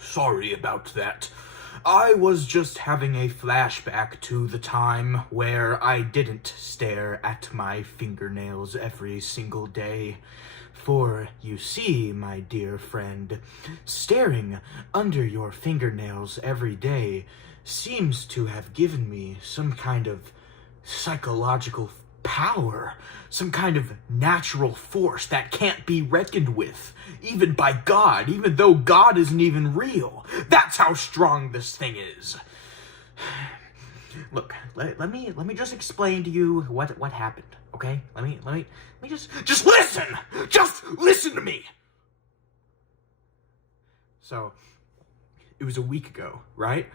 Sorry about that. I was just having a flashback to the time where I didn't stare at my fingernails every single day. For, you see, my dear friend, staring under your fingernails every day seems to have given me some kind of psychological power, some kind of natural force that can't be reckoned with, even by God, even though God isn't even real. That's how strong this thing is. Look, let me just explain to you what happened, okay? Let me just listen! Just listen to me! So, it was a week ago, right?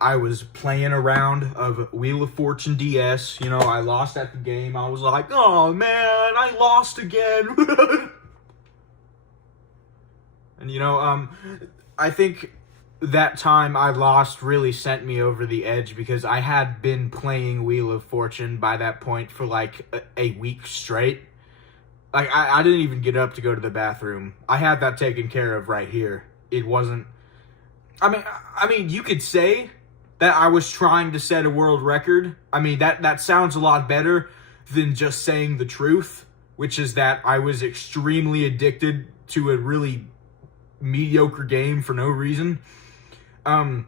I was playing around of Wheel of Fortune DS. You know, I lost at the game. I was like, oh man, I lost again. And you know, I think that time I lost really sent me over the edge because I had been playing Wheel of Fortune by that point for like a week straight. Like, I didn't even get up to go to the bathroom. I had that taken care of right here. It wasn't... I mean, you could say that I was trying to set a world record. I mean, that sounds a lot better than just saying the truth, which is that I was extremely addicted to a really mediocre game for no reason. And,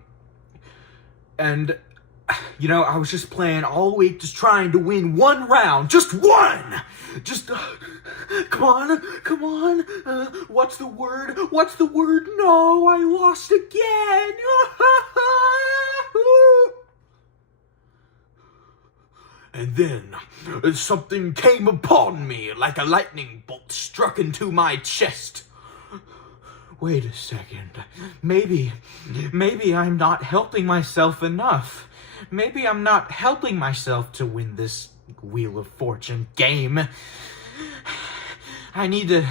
you know, I was just playing all week, just trying to win one round. Just one! Just, come on. What's the word? No, I lost again. And then something came upon me like a lightning bolt struck into my chest. Wait a second. Maybe I'm not helping myself enough. Maybe I'm not helping myself to win this Wheel of Fortune game. I need to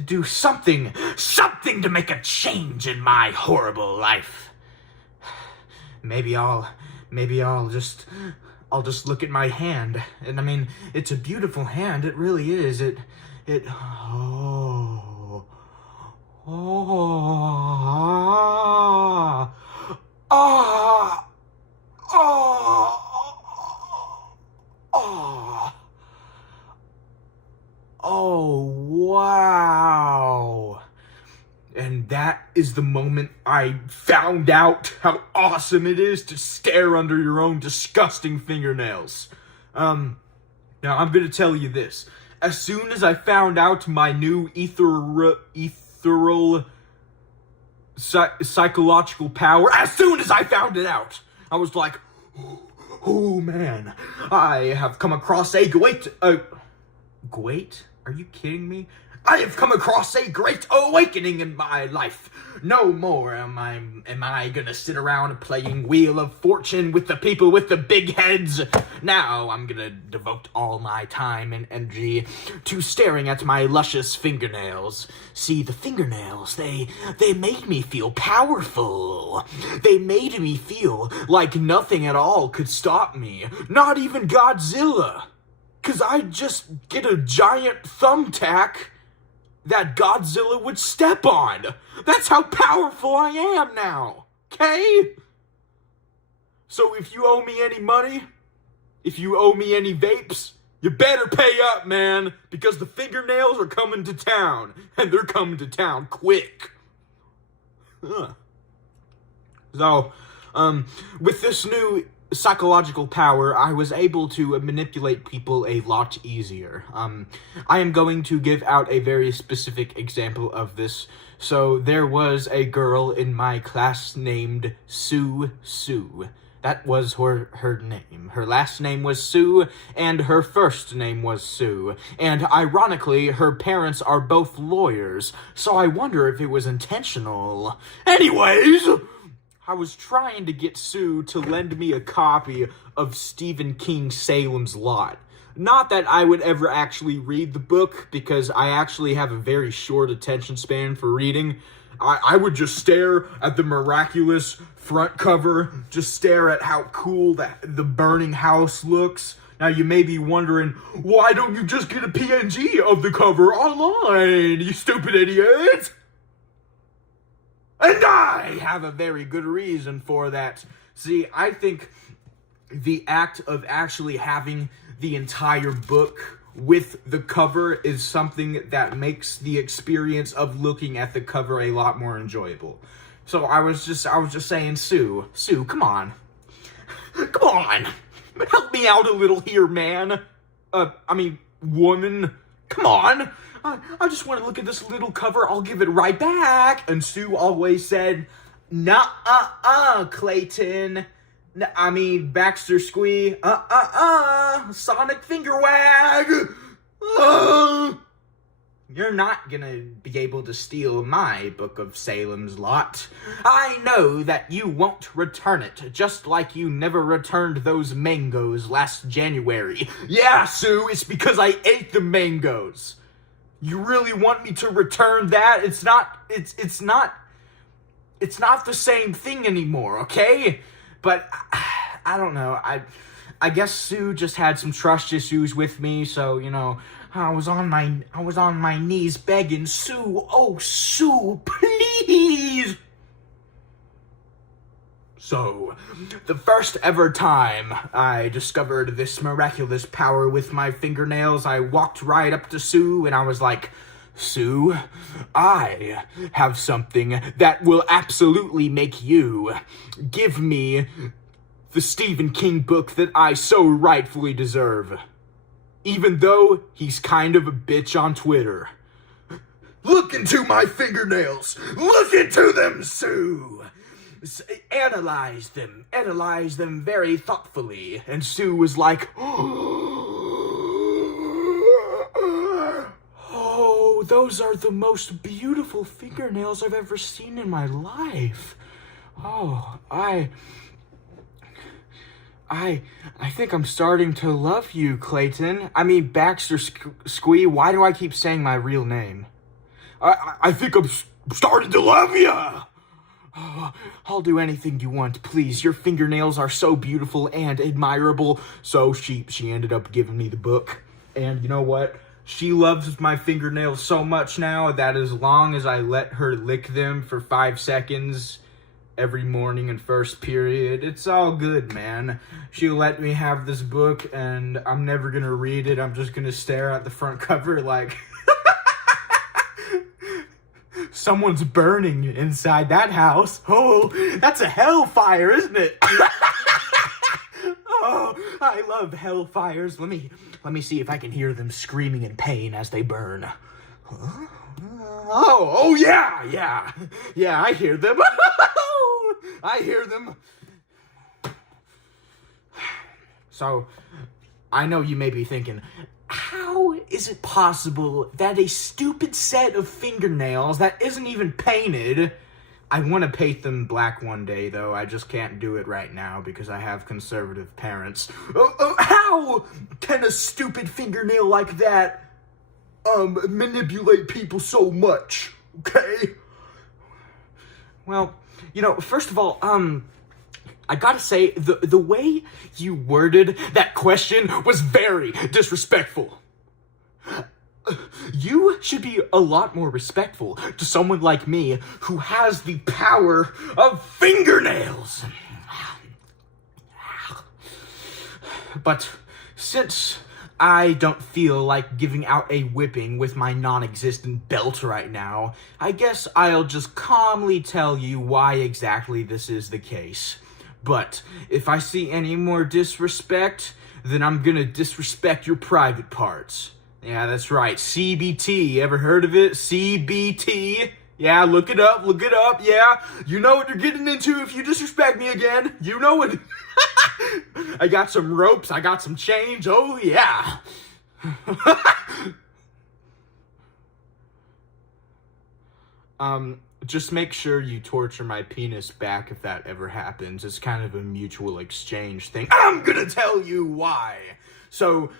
do something to make a change in my horrible life. Maybe I'll just look at my hand. And I mean, it's a beautiful hand. It really is. Oh, wow. And that is the moment I found out how awesome it is to stare under your own disgusting fingernails. Now I'm gonna tell you this. As soon as I found out my new ethereal psychological power, as soon as I found it out, I was like, oh man, I have come across a great, great? Are you kidding me? I have come across a great awakening in my life. No more am I gonna sit around playing Wheel of Fortune with the people with the big heads. Now I'm gonna devote all my time and energy to staring at my luscious fingernails. See, the fingernails, they made me feel powerful. They made me feel like nothing at all could stop me. Not even Godzilla. 'Cause I'd just get a giant thumbtack that Godzilla would step on. That's how powerful I am now, okay? So if you owe me any money, if you owe me any vapes, you better pay up, man, because the fingernails are coming to town, and they're coming to town quick. So, with this new psychological power, I was able to manipulate people a lot easier. I am going to give out a very specific example of this. So, there was a girl in my class named Sue. That was her name. Her last name was Sue, and her first name was Sue. And ironically, her parents are both lawyers, so I wonder if it was intentional. Anyways, I was trying to get Sue to lend me a copy of Stephen King's Salem's Lot. Not that I would ever actually read the book, because I actually have a very short attention span for reading. I would just stare at the miraculous front cover, just stare at how cool the burning house looks. Now you may be wondering, why don't you just get a PNG of the cover online, you stupid idiot? And I have a very good reason for that. See, I think the act of actually having the entire book with the cover is something that makes the experience of looking at the cover a lot more enjoyable. So I was just saying, Sue, come on. Come on. Help me out a little here, man. Woman. Come on. I just want to look at this little cover. I'll give it right back. And Sue always said, "Nuh-uh-uh, Clayton. Baxter Squee. Sonic Finger Wag. You're not gonna be able to steal my Book of Salem's Lot. I know that you won't return it, just like you never returned those mangoes last January. Yeah, Sue, it's because I ate the mangoes. You really want me to return that? It's not the same thing anymore, okay? But I don't know. I guess Sue just had some trust issues with me, so I was on my knees begging, Sue, oh Sue, please. So, the first ever time I discovered this miraculous power with my fingernails, I walked right up to Sue and I was like, Sue, I have something that will absolutely make you give me the Stephen King book that I so rightfully deserve. Even though he's kind of a bitch on Twitter. Look into my fingernails! Look into them, Sue! Analyze them very thoughtfully. And Sue was like, oh, those are the most beautiful fingernails I've ever seen in my life. Oh, I think I'm starting to love you, Clayton. Baxter Squee, why do I keep saying my real name? I think I'm starting to love you. Oh, I'll do anything you want, please. Your fingernails are so beautiful and admirable. So she ended up giving me the book. And you know what? She loves my fingernails so much now that as long as I let her lick them for 5 seconds every morning in first period, it's all good, man. She'll let me have this book, and I'm never gonna read it. I'm just gonna stare at the front cover like, someone's burning inside that house. Oh, that's a hellfire, isn't it? Oh, I love hellfires. Let me see if I can hear them screaming in pain as they burn. Huh? Oh yeah, I hear them. I hear them. So, I know you may be thinking, how is it possible that a stupid set of fingernails that isn't even painted... I want to paint them black one day, though. I just can't do it right now because I have conservative parents. How can a stupid fingernail like that manipulate people so much? Okay? Well, first of all, I gotta say, the way you worded that question was very disrespectful. You should be a lot more respectful to someone like me who has the power of fingernails. But since I don't feel like giving out a whipping with my non-existent belt right now, I guess I'll just calmly tell you why exactly this is the case. But if I see any more disrespect, then I'm gonna disrespect your private parts. Yeah, that's right. CBT. Ever heard of it? CBT. Yeah, look it up. Yeah, you know what you're getting into if you disrespect me again. You know what. I got some ropes. I got some change. Oh, yeah. Just make sure you torture my penis back if that ever happens. It's kind of a mutual exchange thing. I'm gonna tell you why. So,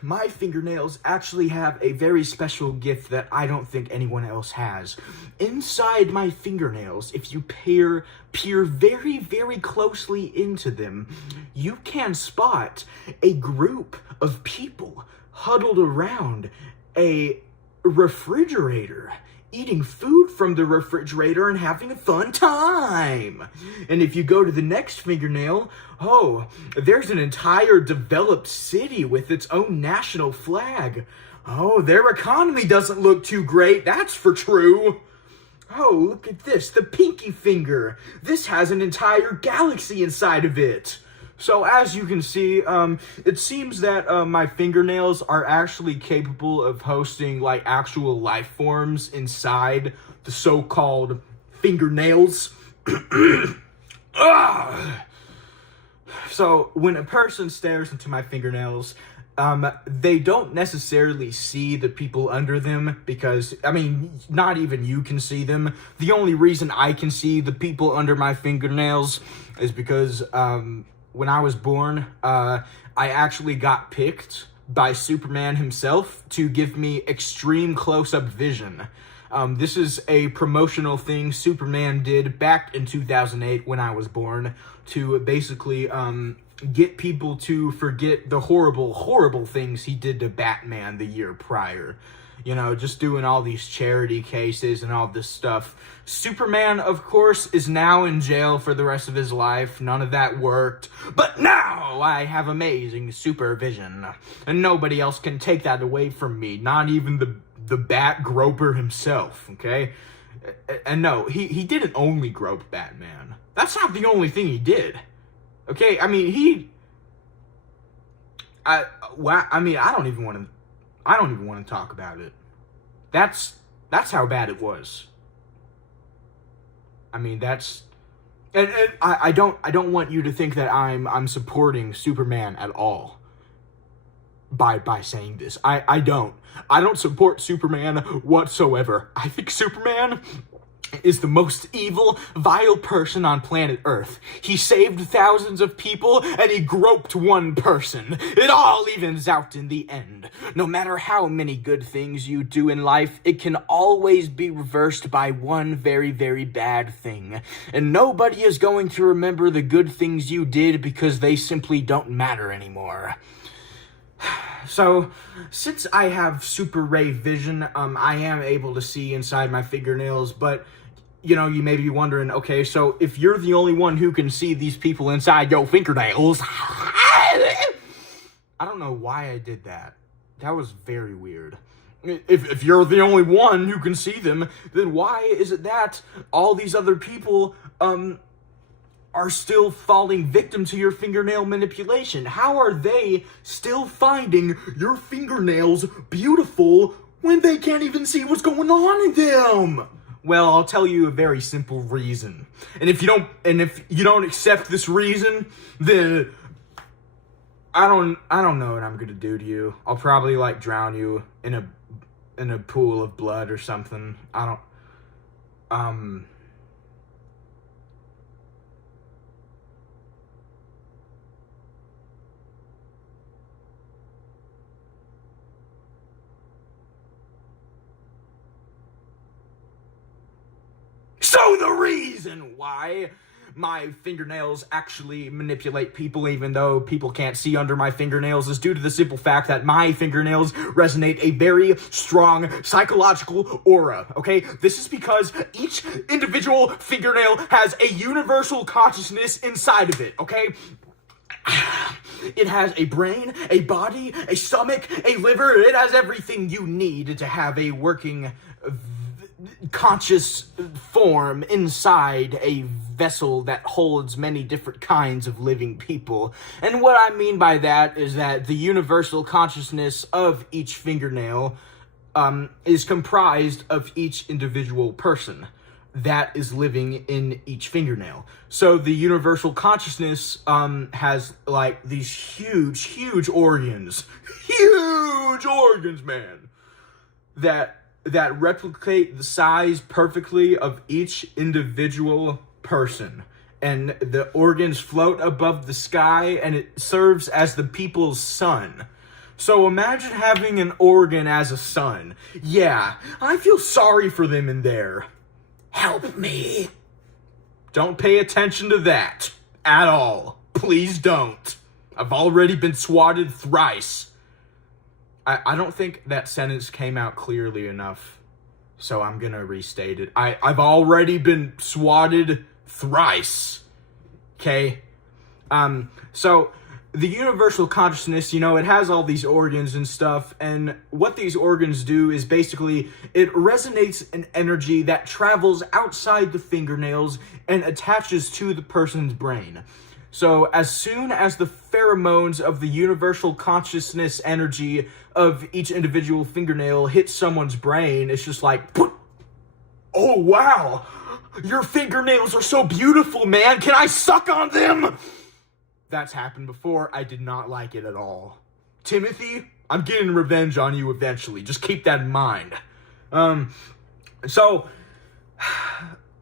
my fingernails actually have a very special gift that I don't think anyone else has. Inside my fingernails, if you peer very, very closely into them, you can spot a group of people huddled around a refrigerator, eating food from the refrigerator and having a fun time. And if you go to the next fingernail, oh, there's an entire developed city with its own national flag. Oh, their economy doesn't look too great, that's for true. Oh, look at this, the pinky finger. This has an entire galaxy inside of it. So as you can see, it seems that my fingernails are actually capable of hosting like actual life forms inside the so-called fingernails. So when a person stares into my fingernails, they don't necessarily see the people under them because, I mean, not even you can see them. The only reason I can see the people under my fingernails is because, when I was born, I actually got picked by Superman himself to give me extreme close-up vision. This is a promotional thing Superman did back in 2008 when I was born to basically get people to forget the horrible, horrible things he did to Batman the year prior. You know, just doing all these charity cases and all this stuff. Superman, of course, is now in jail for the rest of his life. None of that worked. But now I have amazing supervision. And nobody else can take that away from me. Not even the Bat Groper himself, okay? And no, he didn't only grope Batman. That's not the only thing he did. Okay, I mean, I don't even want to talk about it. That's how bad it was. I mean, and I don't want you to think that I'm supporting Superman at all by saying this. I don't support Superman whatsoever. I think Superman is the most evil, vile person on planet Earth. He saved thousands of people, and he groped one person. It all evens out in the end. No matter how many good things you do in life, it can always be reversed by one very, very bad thing. And nobody is going to remember the good things you did because they simply don't matter anymore. So, since I have super ray vision, I am able to see inside my fingernails, but you know, you may be wondering, okay, so if you're the only one who can see these people inside your fingernails, I don't know why I did that. That was very weird. If you're the only one who can see them, then why is it that all these other people, are still falling victim to your fingernail manipulation? How are they still finding your fingernails beautiful when they can't even see what's going on in them? Well, I'll tell you a very simple reason. And if you don't accept this reason, then I don't know what I'm gonna do to you. I'll probably like drown you in a pool of blood or something. So the reason why my fingernails actually manipulate people even though people can't see under my fingernails is due to the simple fact that my fingernails resonate a very strong psychological aura, okay? This is because each individual fingernail has a universal consciousness inside of it, okay? It has a brain, a body, a stomach, a liver. It has everything you need to have a working conscious form inside a vessel that holds many different kinds of living people. And what I mean by that is that the universal consciousness of each fingernail is comprised of each individual person that is living in each fingernail. So the universal consciousness has like these huge organs, man, that replicate the size perfectly of each individual person. And the organs float above the sky, and it serves as the people's sun. So imagine having an organ as a sun. Yeah, I feel sorry for them in there. Help me. Don't pay attention to that at all. Please don't. I've already been swatted thrice. I don't think that sentence came out clearly enough, so I'm gonna restate it. I've already been swatted thrice. Okay? So the universal consciousness, it has all these organs and stuff, and what these organs do is basically, it resonates an energy that travels outside the fingernails and attaches to the person's brain. So as soon as the pheromones of the universal consciousness energy of each individual fingernail hits someone's brain, it's just like, oh wow, your fingernails are so beautiful, man, can I suck on them? That's happened before. I did not like it at all. Timothy, I'm getting revenge on you eventually. Just keep that in mind. So,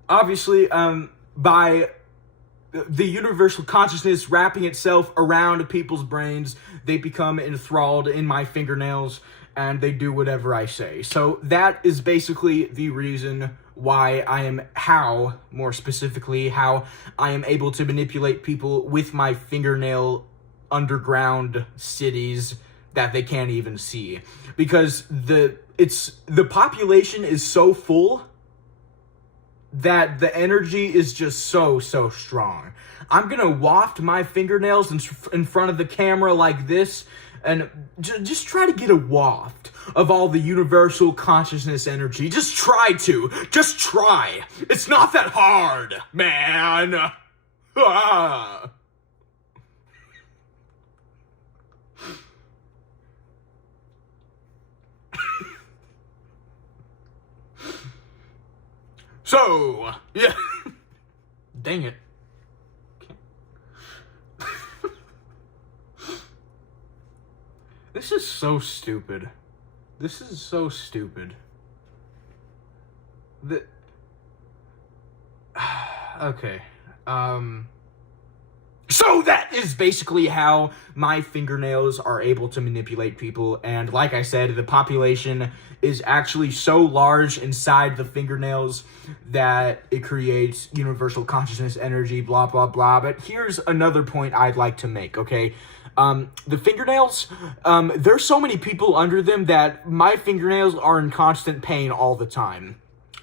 obviously, by the universal consciousness wrapping itself around people's brains, they become enthralled in my fingernails, and they do whatever I say. So that is basically the reason why more specifically, how I am able to manipulate people with my fingernail underground cities that they can't even see. Because the population is so full that the energy is just so strong. I'm gonna waft my fingernails in front of the camera like this, and just try to get a waft of all the universal consciousness energy. Just try. It's not that hard, man. Ah. So, yeah. Dang it. This is so stupid. Okay. So that is basically how my fingernails are able to manipulate people, and like I said, the population is actually so large inside the fingernails that it creates universal consciousness energy, blah, blah, blah. But here's another point I'd like to make, okay? The fingernails, there's so many people under them that my fingernails are in constant pain all the time.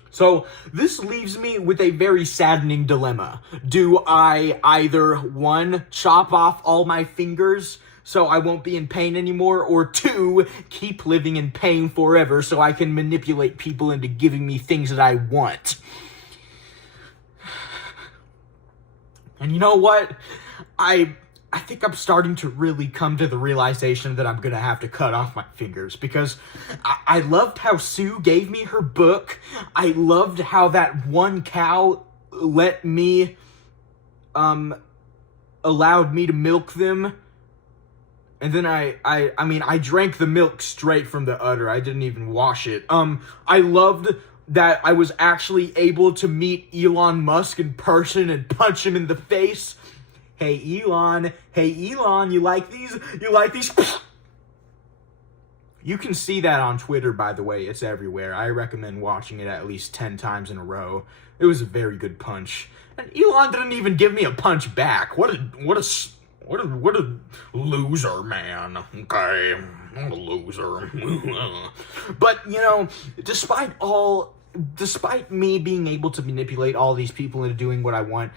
So this leaves me with a very saddening dilemma. Do I either, 1, chop off all my fingers so I won't be in pain anymore, or 2, keep living in pain forever so I can manipulate people into giving me things that I want? And you know what? I think I'm starting to really come to the realization that I'm gonna have to cut off my fingers, because I loved how Sue gave me her book. I loved how that one cow let me, allowed me to milk them. And then I drank the milk straight from the udder. I didn't even wash it. I loved that I was actually able to meet Elon Musk in person and punch him in the face. Hey Elon, you like these? You can see that on Twitter, by the way. It's everywhere. I recommend watching it at least 10 times in a row. It was a very good punch. And Elon didn't even give me a punch back. What a loser, man. Okay, I'm a loser. But, despite me being able to manipulate all these people into doing what I want,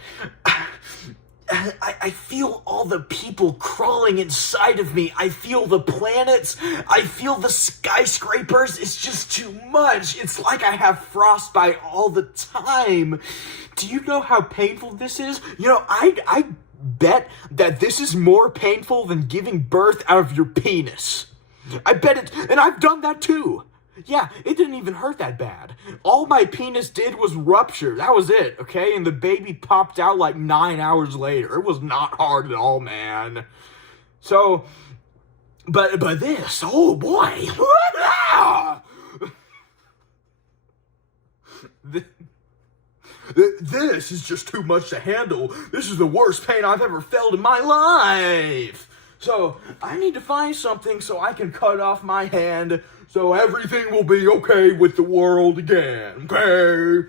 I feel all the people crawling inside of me. I feel the planets. I feel the skyscrapers. It's just too much. It's like I have frostbite all the time. Do you know how painful this is? You know, I bet that this is more painful than giving birth out of your penis. I bet it, and I've done that too. Yeah, it didn't even hurt that bad. All my penis did was rupture. That was it, okay? And the baby popped out like 9 hours later. It was not hard at all, man. So, but this, oh boy. This is just too much to handle. This is the worst pain I've ever felt in my life. So, I need to find something so I can cut off my hand so everything will be okay with the world again, okay?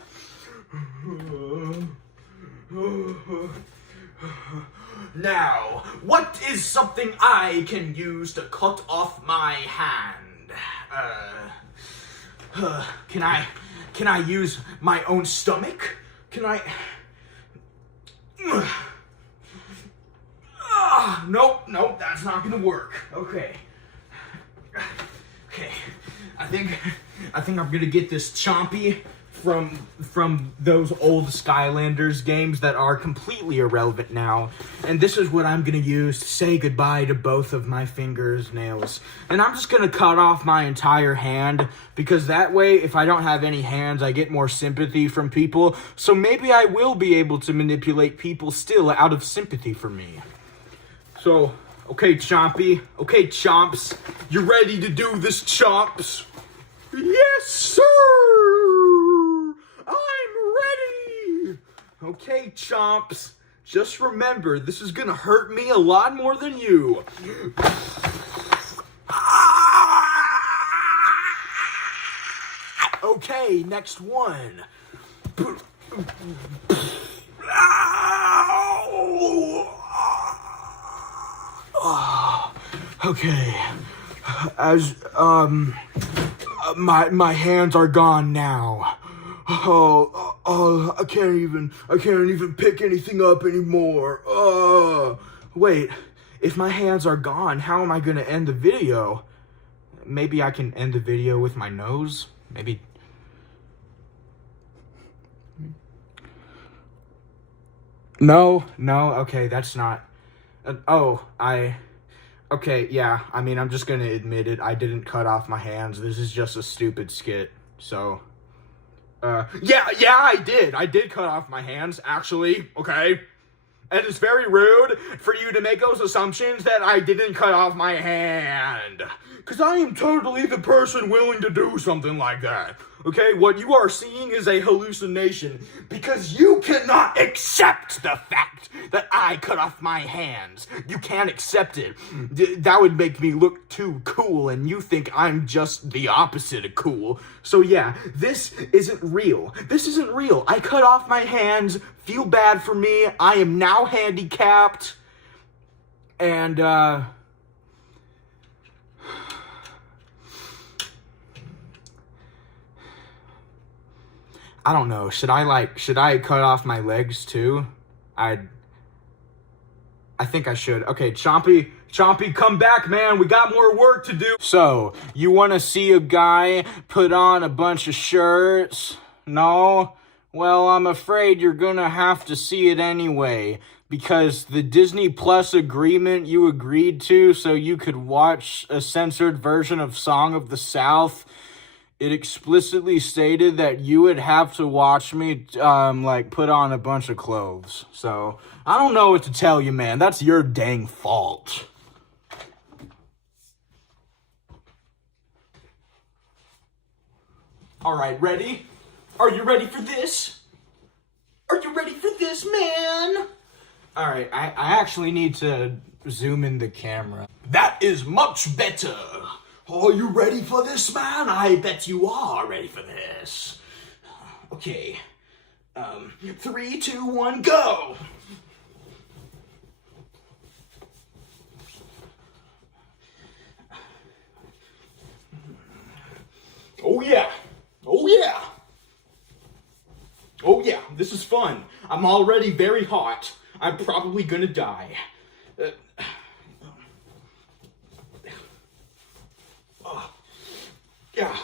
Now, what is something I can use to cut off my hand? Can I use my own stomach? Can I... Nope, that's not gonna work. Okay. I think I'm gonna get this Chompy from those old Skylanders games that are completely irrelevant now. And this is what I'm gonna use to say goodbye to both of my nails. And I'm just gonna cut off my entire hand, because that way, if I don't have any hands, I get more sympathy from people. So maybe I will be able to manipulate people still out of sympathy for me. So, okay, Chompy. Okay, Chomps. You ready to do this, Chomps? Yes, sir! I'm ready! Okay, Chomps. Just remember, this is gonna hurt me a lot more than you. Okay, next one. Okay, as, my hands are gone now. I can't even pick anything up anymore. Wait, if my hands are gone, how am I gonna end the video? Maybe I can end the video with my nose? Maybe. No, okay, that's not, okay, yeah, I mean, I'm just gonna admit it, I didn't cut off my hands, this is just a stupid skit, so, yeah, I did cut off my hands, actually, okay, and it's very rude for you to make those assumptions that I didn't cut off my hand, because I am totally the person willing to do something like that. Okay, what you are seeing is a hallucination because you cannot accept the fact that I cut off my hands. You can't accept it. That would make me look too cool, and you think I'm just the opposite of cool. So yeah, this isn't real. This isn't real. I cut off my hands. Feel bad for me. I am now handicapped. And, I don't know, should I cut off my legs too? I think I should. Okay, Chompy, come back, man. We got more work to do. So, you want to see a guy put on a bunch of shirts? No? Well, I'm afraid you're gonna have to see it anyway, because the Disney Plus agreement you agreed to so you could watch a censored version of Song of the South, it explicitly stated that you would have to watch me, put on a bunch of clothes. So, I don't know what to tell you, man. That's your dang fault. Alright, ready? Are you ready for this? Are you ready for this, man? Alright, I actually need to zoom in the camera. That is much better. Are you ready for this, man? I bet you are ready for this. Okay. 3, 2, 1, go! Oh yeah! Oh yeah! Oh yeah, this is fun. I'm already very hot. I'm probably gonna die. Yeah.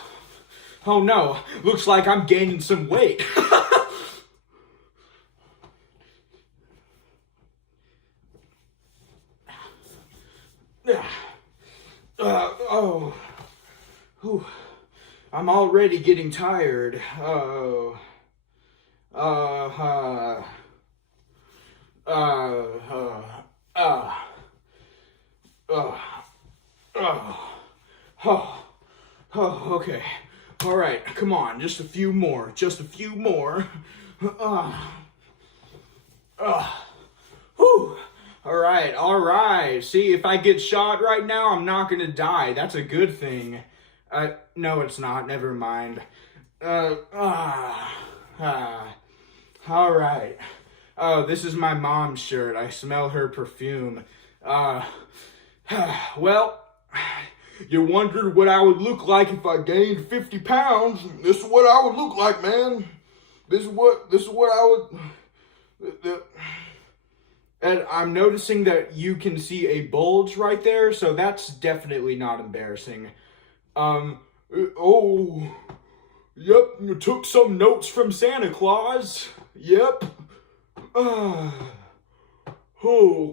Oh no, looks like I'm gaining some weight. Oh. Whew. I'm already getting tired. Oh. Oh, okay. All right, come on, just a few more. Whew. All right. See, if I get shot right now, I'm not gonna die. That's a good thing. No, it's not. Never mind. All right. Oh, this is my mom's shirt. I smell her perfume. Well, you wondered what I would look like if I gained 50 pounds. This is what I would look like, man. This is what I would... And I'm noticing that you can see a bulge right there, so that's definitely not embarrassing. Oh, yep, you took some notes from Santa Claus. Yep. Oh,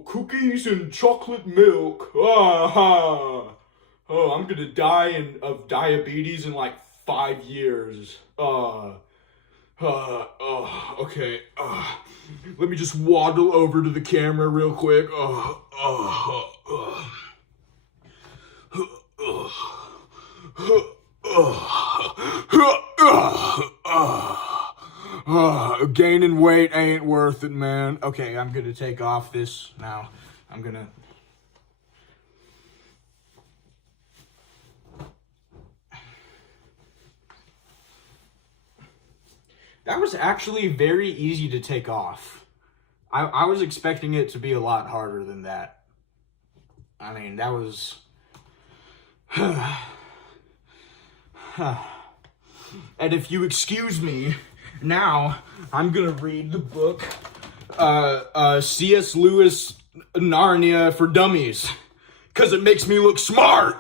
cookies and chocolate milk. Oh, I'm gonna die of diabetes in like 5 years. Okay. Let me just waddle over to the camera real quick. Gaining weight ain't worth it, man. Okay, I'm gonna take off this now. That was actually very easy to take off. I was expecting it to be a lot harder than that. I mean, that was... And if you excuse me, now I'm gonna read the book, C.S. Lewis, Narnia for Dummies, because it makes me look smart.